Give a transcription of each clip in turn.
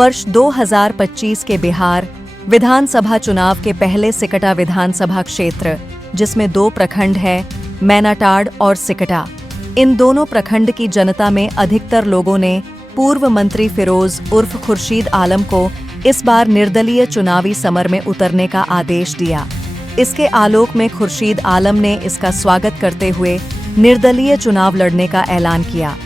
वर्ष 2025 के बिहार विधानसभा चुनाव के पहले सिकटा विधानसभा क्षेत्र, जिसमें 2 प्रखंड है, मैनाटाड़ और सिकटा। इन दोनों प्रखंड की जनता में अधिकतर लोगों ने पूर्व मंत्री फिरोज उर्फ खुर्शीद आलम को इस बार निर्दलीय चुनावी समर में उतरने का आदेश दिया। इसके आलोक में खुर्शीद आलम ने इसका स्वागत करते हुए निर्दलीय चुनाव लड़ने का ऐलान किया।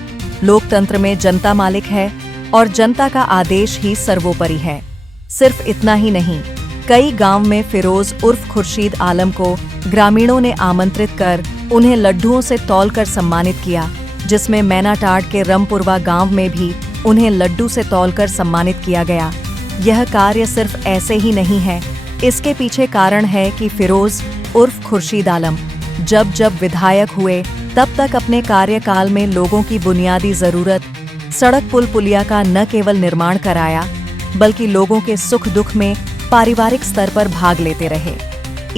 लोकतंत्र में जनता मालिक है और जनता का आदेश ही सर्वोपरि है। सिर्फ इतना ही नहीं, कई गांव में फिरोज उर्फ खुर्शीद आलम को ग्रामीणों ने आमंत्रित कर उन्हें लड्डुओं से तौलकर सम्मानित किया, जिसमें मैनाटाड़ के रमपुरवा गांव में भी उन्हें लड्डू से तौलकर सम्मानित किया गया। यह कार्य सिर्फ ऐसे ही नहीं है, इसके पीछे कारण है कि फिरोज उर्फ खुर्शीद आलम जब जब विधायक हुए तब तक अपने कार्यकाल में लोगों की बुनियादी जरूरत सड़क पुल पुलिया का न केवल निर्माण कराया, बल्कि लोगों के सुख दुख में पारिवारिक स्तर पर भाग लेते रहे।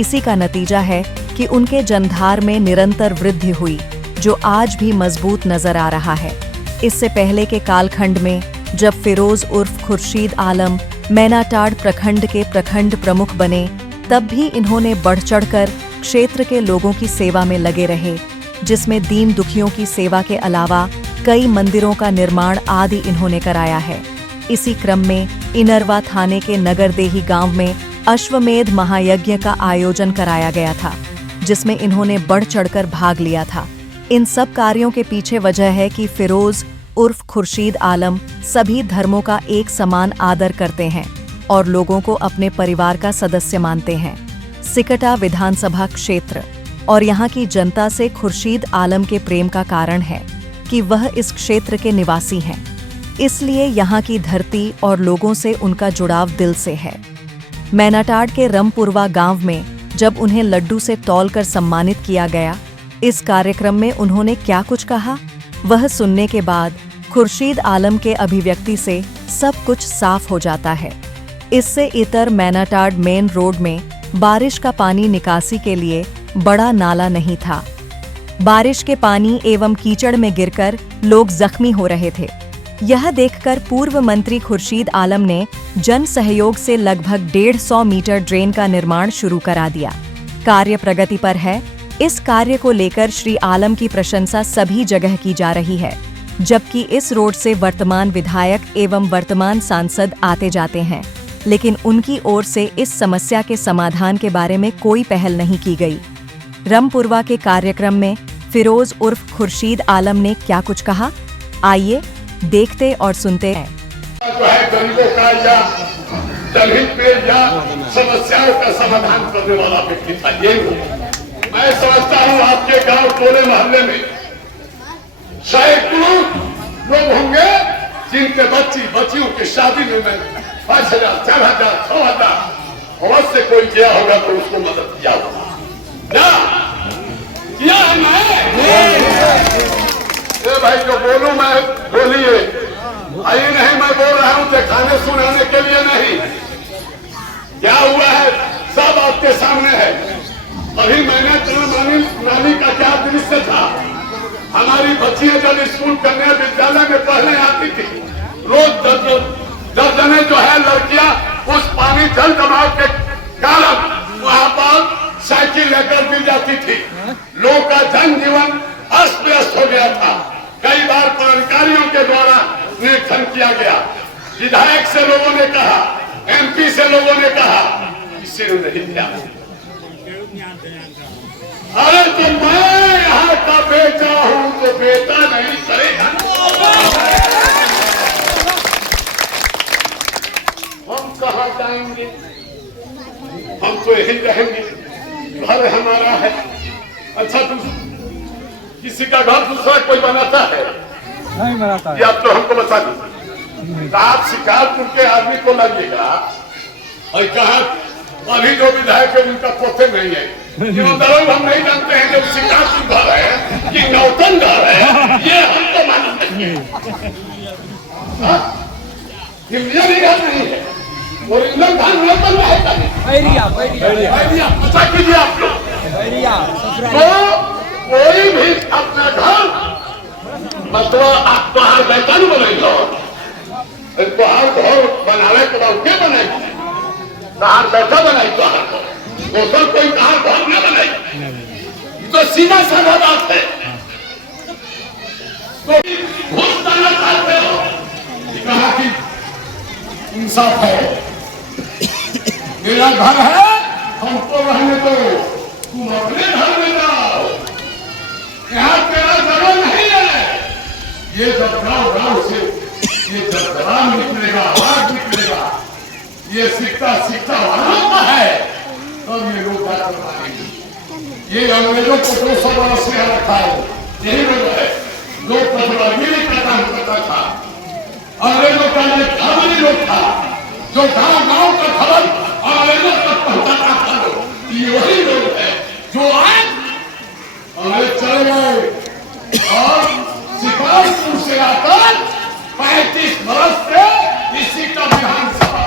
इसी का नतीजा है कि उनके जनधार में निरंतर वृद्धि हुई, जो आज भी मजबूत नजर आ रहा है। इससे पहले के कालखंड में जब फिरोज उर्फ खुर्शीद आलम मैनाटाड़ प्रखंड के प्रखंड प्रमुख बने, तब भी इन्होंने बढ़ चढ़कर क्षेत्र के लोगों की सेवा में लगे रहे, जिसमें दीन दुखियों की सेवा के अलावा कई मंदिरों का निर्माण आदि इन्होंने कराया है। इसी क्रम में इनरवा थाने के नगरदेही गांव में अश्वमेध महायज्ञ का आयोजन कराया गया था, जिसमें इन्होंने बढ़ चढ़कर भाग लिया था। इन सब कार्यों के पीछे वजह है कि फिरोज उर्फ खुर्शीद आलम सभी धर्मों का एक समान आदर करते हैं और लोगों को अपने परिवार का सदस्य मानते हैं। सिकटा विधानसभा क्षेत्र और यहाँ की जनता से खुर्शीद आलम के प्रेम का कारण है कि वह इस क्षेत्र के निवासी हैं, इसलिए यहाँ की धरती और लोगों से उनका जुड़ाव दिल से है। मैनाटाड़ के रमपुरवा गांव में जब उन्हें लड्डू से तौलकर सम्मानित किया गया, इस कार्यक्रम में उन्होंने क्या कुछ कहा, वह सुनने के बाद खुर्शीद आलम के अभिव्यक्ति से सब कुछ साफ हो जाता है। इससे इतर मैनाटाड़ मेन रोड में बारिश का पानी निकासी के लिए बड़ा नाला नहीं था। बारिश के पानी एवं कीचड़ में गिरकर लोग जख्मी हो रहे थे। यह देखकर पूर्व मंत्री खुर्शीद आलम ने जन सहयोग से लगभग 150 मीटर ड्रेन का निर्माण शुरू करा दिया। कार्य प्रगति पर है। इस कार्य को लेकर श्री आलम की प्रशंसा सभी जगह की जा रही है, जबकि इस रोड से वर्तमान विधायक एवं वर्तमान सांसद आते जाते हैं, लेकिन उनकी ओर से इस समस्या के समाधान के बारे में कोई पहल नहीं की गई। रमपुरवा के कार्यक्रम में फिरोज उर्फ खुर्शीद आलम ने क्या कुछ कहा, आइए देखते और सुनते हैं। जो है गरीबों का या दलित पे या समस्याओं का समाधान करने वाला व्यक्ति था, ये मैं समझता हूँ आपके गांव टोले मोहल्ले में सैकड़ों लोग होंगे जिनके बच्चियों की शादी में 5,000, 4,000, 6,000 अवश्य कोई किया होगा तो उसको मदद किया होगा ना, किया है मैं भाई जो बोलूं मैं बोलिए, आई नहीं मैं बोल रहा हूं दिखाने सुनाने के लिए नहीं। क्या हुआ है सब आपके सामने है। अभी मैंने नानी का क्या दृश्य था। हमारी बच्चियां जब स्कूल कन्या विद्यालय में पढ़ने आती थी, रोज दर्जने जो है लड़कियां उस पानी जल जमाव के कारण वहां पर साइकिल लेकर गिर जाती थी। लोग का जनजीवन अस्त व्यस्त हो गया था। कई बार पदाधिकारियों के द्वारा निरीक्षण किया गया, विधायक से लोगों ने कहा, एमपी से लोगों ने कहा, किसी ने नहीं किया। अरे तो मैं यहाँ का बेटा हूँ तो बेटा नहीं करेगा। हम कहाँ जाएंगे, हम तो यही रहेंगे, घर हमारा है। अच्छा किसी का घर दूसरा कोई बनाता है नहीं बनाता है। ये आप तो हमको बता दीजिए। आप शिकारपुर के आदमी को लगिएगा और कहा अभी जो विधायक है उनका पोते नहीं है, हम नहीं जानते हैं जब शिकारपुर घर है कि नौतन घर है, ये हम तो मानते हैं। नहीं घर नहीं है और इंदन धान नौतन रहेगा नहीं। पता कीजिए आप लोग, कोई भी अपना घर मतलब आप बाहर बैठा नहीं बनेगा, बाहर घर बनावे के बाद के बनाई कहार बैठा बनाई कहार को दोसर कोई कहार घर न बनाई तो सीधा साधा बात है। तो घूस डालना चाहते हो कहा कि इंसाफ है मेरा घर है हमको रहने दो तुम अपने घर में जाओ यहाँ तेरा जगह नहीं है। ये जब गाँव से ये जब जवान निकलेगा आवाज निकलेगा ये शिक्षा वालों का है तब ये लोग बात मानेंगे। ये अंग्रेजों को 200 वर्ष में रखा है यही लोग है लोग तस्वीर का काम करता था। अंग्रेजों का एक खबरी लोग था जो गांव का खबर अंग्रेजों तक पहुंचाता था। ये वही लोग है जो आज अंग्रेज चले गए और शिकारपुर से आकर 35 वर्ष से इसी का विधानसभा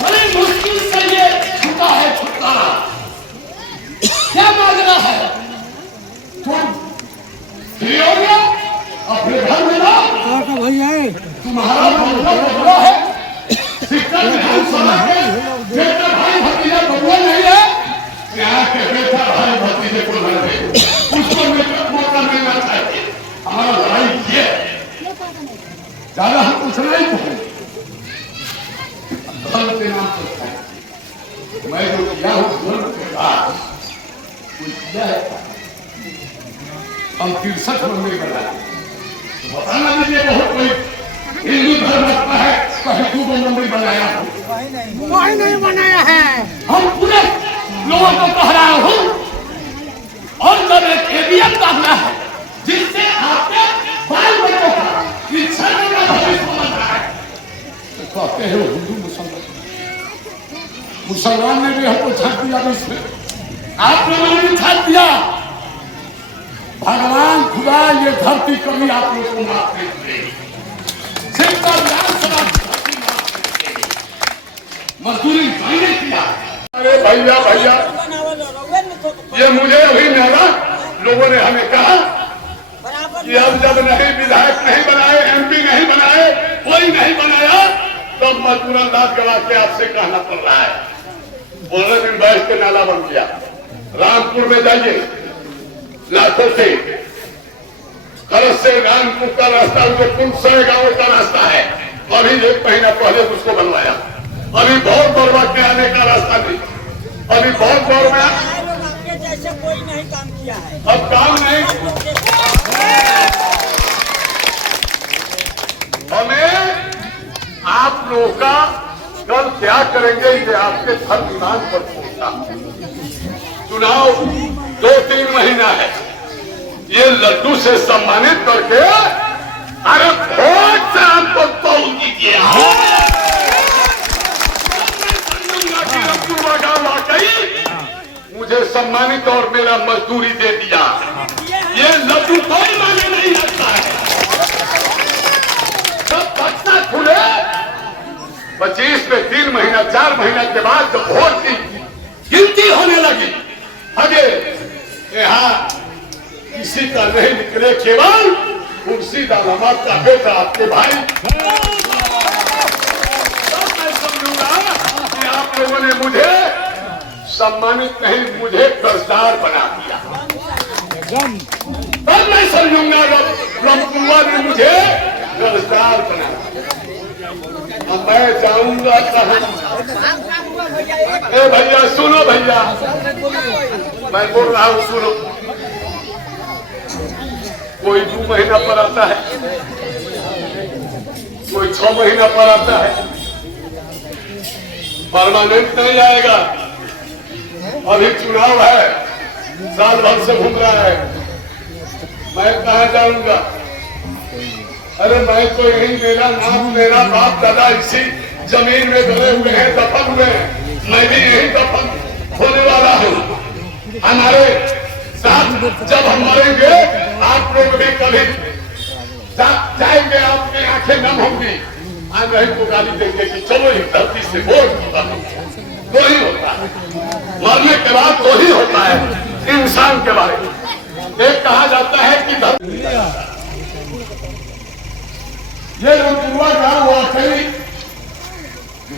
बड़ी मुश्किल से ये छुटा है छुटकारा। क्या मांगना है तुम फ्री हो गया अपने घर में ना तुम्हारा बदला है शिक्षा विधानसभा के बेटा भाई भतीजा बदला नहीं है यहाँ के बेटा भाई भतीजे को लड़े उसको मौका मिलना चाहिए। हमारा लड़ाई ये ज्यादा हम कुछ नहीं बोले धर्म के नाम पर मैं जो किया हूँ धर्म के बाद हम 63 मंदिर बनाए बताना दीजिए बहुत कोई हिंदू धर्म रखता है कहीं 2 मंदिर बनाया कोई नहीं बनाया है। हम पूरे लोगों को कह रहा हूँ और जब एक एबीएम करना है जिससे आपके बाल बच्चों का इच्छा का भविष्य बन रहा है तो कहते हैं हिंदू मुसलमान ने भी हमको छाट दिया इसमें आप लोगों ने छाट दिया। भगवान खुदा ये धरती कभी आप लोगों को माफ नहीं करेगी। मजदूरी मैंने किया। अरे भैया ये मुझे अभी मेरा लोगों ने हमें कहा कि अब जब नहीं विधायक नहीं बनाए एमपी नहीं बनाए कोई नहीं बनाया तब मजदूर अंदाज गवा के आपसे कहना पड़ रहा है। 15 दिन बैठ के नाला बन गया। रामपुर में जाइए लाखों से खरस से रामपुर का रास्ता जो कुल गाँव का रास्ता है अभी 1 महीना पहले उसको बनवाया। अभी बहुत बरवा के आने का रास्ता नहीं अभी बहुत दौर में जैसे कोई नहीं काम किया है अब काम नहीं। हमें आप लोगों का कल क्या करेंगे ये आपके धर्म ईमान पर छोड़ता। चुनाव 2-3 महीना है ये लड्डू से सम्मानित करके अरे वोट से आपको तोल दीजिए। मुझे सम्मानित और मेरा मजदूरी दे दिया ये लड्डू कोई माने नहीं रखता है। जब पटना खुले 25 में 3 महीना 4 महीना के बाद जब वोट की गिनती होने लगी आगे यहाँ किसी का नहीं निकले केवल कुर्सी दामाद का बेटा आपके भाई। तब मैं समझूंगा कि आप लोगों ने मुझे सम्मानित नहीं मुझे कर्जदार बना दिया। तब मैं समझूंगा जब ब्रह्मपुरा ने मुझे कर्जदार बना दिया। मैं जाऊंगा कहाँ? भैया सुनो भैया मैं बोल रहा हूँ सुनो। कोई 2 महीना पर आता है कोई 6 महीना पर आता है परमानेंट नहीं आएगा। अभी चुनाव है साल भर से घूम रहा है मैं कहा जाऊंगा। अरे मैं तो यही मेरा नाम मेरा बाप दादा इसी जमीन में गले हुए हैं दफन हुए हैं मैं भी यही दफन होने वाला हूँ। हमारे साथ जब हम मरेंगे आप लोग भी कभी जाएंगे आपकी आंखें नम होंगी आज रही को गाली देंगे कि चलो इस धरती से वो ही होता है मरने के बाद वो ही होता है इंसान के बारे में। एक कहा जाता है कि ये रंगपुरवा गांव वाकई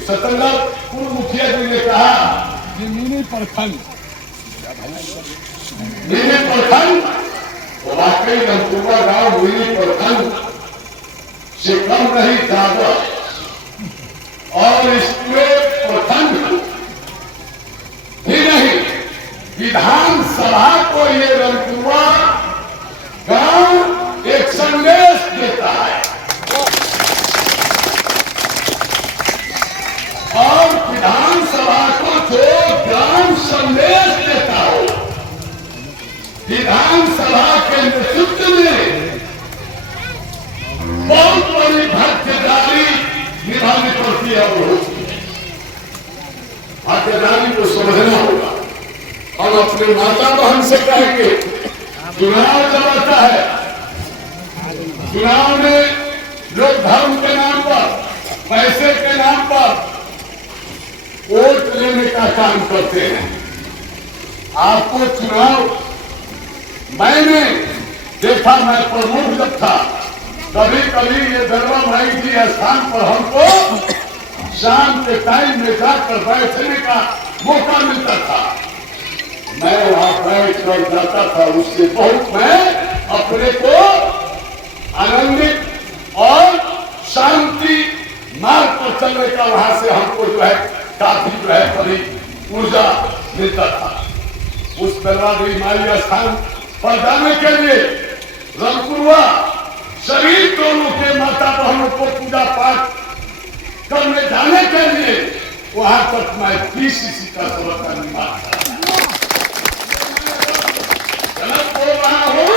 सतंगा पूर्व मुखिया जी ने कहा कि मिनी प्रखंड वाकई रंगपुरवा गांव मिनी प्रखंड से कम नहीं ज्यादा, और इसके प्रखंड ही नहीं विधानसभा को ये रंगपुरवा गांव एक संदेश देता है, और विधानसभा को जो ग्राम संदेश देता हो, विधानसभा के नेतृत्व में बहुत बड़ी भागीदारी निभानी पड़ती है और होती है। भागीदारी को समझना होगा और अपने माता बहन से कहेंगे, चुनाव जब आता है, चुनाव में लोग धर्म के नाम पर, पैसे के नाम पर वोट लेने का काम करते हैं। आपको चुनाव मैंने देखा, मैं प्रमुख जब था, कभी कभी ये दरवा माई जी स्थान पर हमको शाम के टाइम में जाकर बैठने का मौका मिलता था। मैं वहां बैठ कर जाता था, उससे बहुत मैं अपने को आनंदित और शांति मार्ग पर चलने का वहां से हमको जो है काफी जो है बड़ी ऊर्जा मिलता था। उस दरवाजे माई स्थान पर जाने के लिए रंगपुरवा शरीर दोनों के माता बहनों को पूजा पाठ करने जाने के लिए वहां तक मैं 30 का सबक का निर्माण गलत बोल रहा हूं,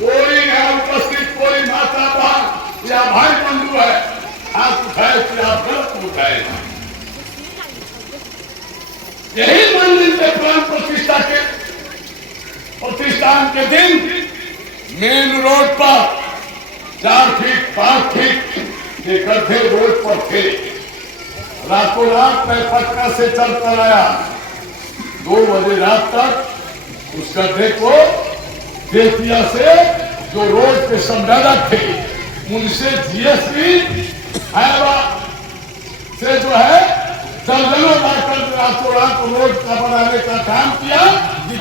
कोई यहाँ उपस्थित कोई माता बहन या भाई बंधु है, हाथ उठाए कि आप गलत उठाए। यही मंदिर के प्राण प्रतिष्ठान के दिन मेन रोड पर 4 फीट 5 फीट के गड्ढे रोड पर थे। रातों रात मैं पटना से चल कर आया, 2 बजे रात तक उस गड्ढे को बेतिया से जो रोड के संवेदक थे उनसे जीएसटी से जो है दर्जनों लाकर रातों रात रोड का बनाने का काम किया कि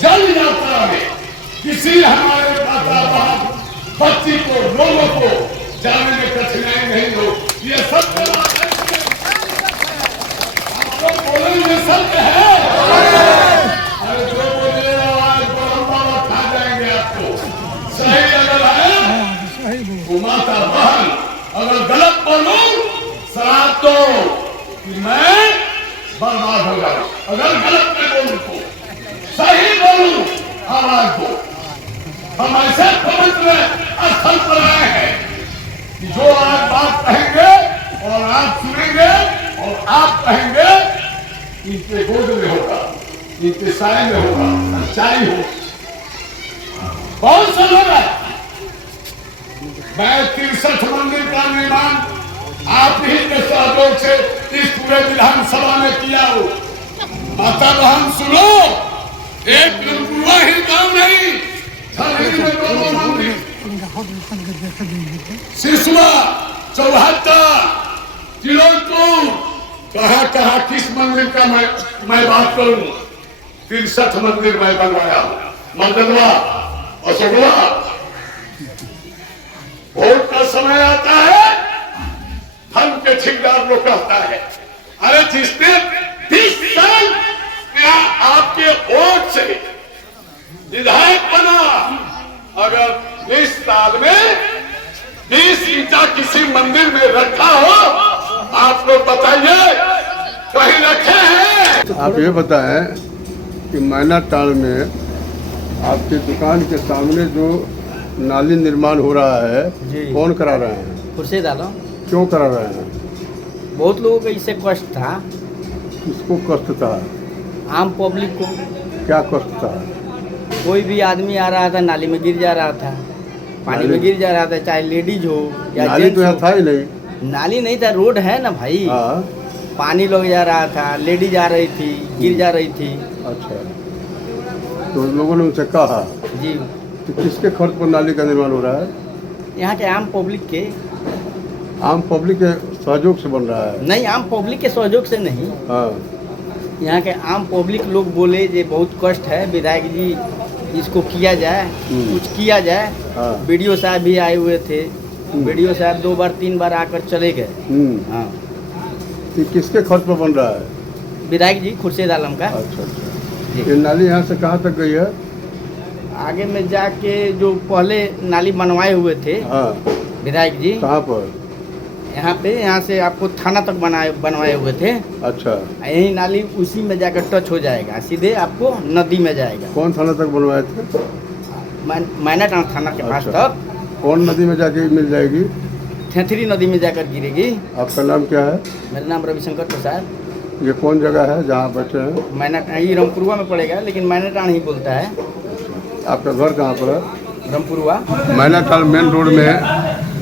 जल यात्रा में किसी हमारे माता बहन बच्ची को लोगों को जाने में कठिनाई नहीं हो। ये सत्य बात है, आप लोग बोलेंगे सत्य है। अरे जो बोले आवाज पर हम बाबा खा जाएंगे आपको। सही अगर है वो माता बहन, अगर गलत बोलूं शराब दो कि मैं बर्बाद हो जाऊं, अगर गलत में बोलूं तो सही बोलूं आवाज दो। हम ऐसे पवित्र स्थल पर आए हैं कि जो आज बात कहेंगे और आप सुनेंगे और आप कहेंगे, इनके गोद में होगा, इनके साय में होगा, सच्चाई हो। बहुत सा लोग है, मैं 63 मंदिर का निर्माण आप ही के सहयोग से इस पूरे विधानसभा में किया हो। माता बहन सुनो, एक रंगपुरवा ही गांव नहीं, में 2 मंदिर, सिसवा, चौहत्ता, तिलोकपुर, कहाँ किस मंदिर का मैं बात करूं। 63 मंदिर मैं बनवाया, मदनवा, अशोकवा। वोट का समय आता है, धर्म के ठेकेदार लोग कहता है, अरे जिसने 20 साल आपके वोट से विधायक बना, अगर इस साल में 20 ईंटा किसी मंदिर में रखा हो, आप लोग बताइए कहीं रखे हैं? आप ये बताएं कि मैनाटांड में आपकी दुकान के सामने जो नाली निर्माण हो रहा है, कौन करा रहे हैं? खुर्शीद आलम। क्यों करा रहे हैं? बहुत लोगों को इससे कष्ट था। किसको कष्ट था? आम पब्लिक को। क्या कष्ट था? कोई भी आदमी आ रहा था, नाली में गिर जा रहा था, पानी में गिर जा रहा था, चाहे लेडीज हो या नाली जेंट्स तो यहाँ हो। था ही नहीं। नाली नहीं था, रोड है ना भाई। हाँ। पानी लग जा रहा था, लेडीज आ रही थी, गिर जा रही थी। अच्छा, तो लोगों ने उनसे कहा जी कि किसके खर्च पर नाली का निर्माण हो रहा है? यहाँ के आम पब्लिक के आम पब्लिक के सहयोग से बन रहा है। नहीं, आम पब्लिक के सहयोग से नहीं, हाँ। यहाँ के आम पब्लिक लोग बोले ये बहुत कष्ट है, विधायक जी इसको किया जाए, कुछ किया जाए। हाँ। बीडीओ साहब भी आए हुए थे, बीडीओ साहब 2 बार 3 बार आकर चले गए। हाँ, ये किसके खर्च पर बन रहा है? विधायक जी खुर्शीद आलम का। अच्छा अच्छा। ये नाली यहाँ से कहाँ तक गई है? आगे में जाके जो पहले नाली बनवाए हुए थे हाँ। विधायक जी, कहाँ पर? यहाँ से आपको थाना तक बनवाए हुए थे। अच्छा। यही नाली उसी में जाकर टच हो जाएगा, सीधे आपको नदी में जाएगा। कौन थाना तक बनवाए थे? मैनाटांड़ थाना के पास अच्छा। तक। कौन नदी में जाके मिल जाएगी? थेथरी नदी में जाकर गिरेगी। आपका नाम क्या है? मेरा नाम रविशंकर प्रसाद। ये कौन जगह है जहाँ बैठे हैं? मैनाटांड़, ये रामपुरवा में पड़ेगा, लेकिन मैनाटांड़ ही बोलता है। आपका घर कहाँ पर है? रामपुरवा। मैनाटांड़ मेन रोड में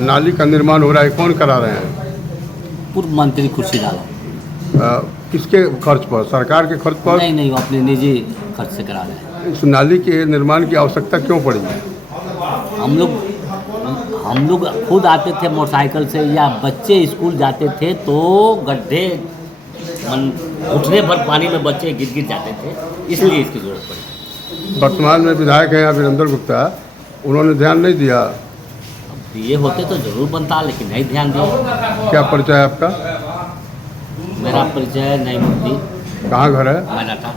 नाली का निर्माण हो रहा है, कौन करा रहे हैं? पूर्व मंत्री खुर्शीद आलम। किसके खर्च पर? सरकार के खर्च पर? नहीं, वो अपने निजी खर्च से करा रहे हैं। इस नाली के निर्माण की आवश्यकता क्यों पड़ी? हम लोग खुद आते थे मोटरसाइकिल से, या बच्चे स्कूल जाते थे तो गड्ढे उठने पर पानी में बच्चे गिर जाते थे, इसलिए इसकी जरूरत पड़ी। वर्तमान में विधायक हैं अभिनंदन गुप्ता, उन्होंने ध्यान नहीं दिया। दिए होते तो जरूर बनता, लेकिन नहीं ध्यान दिया। क्या परिचय है आपका? मेरा परिचय नहीं मुक्ति। कहाँ घर है? मैनाटांड़।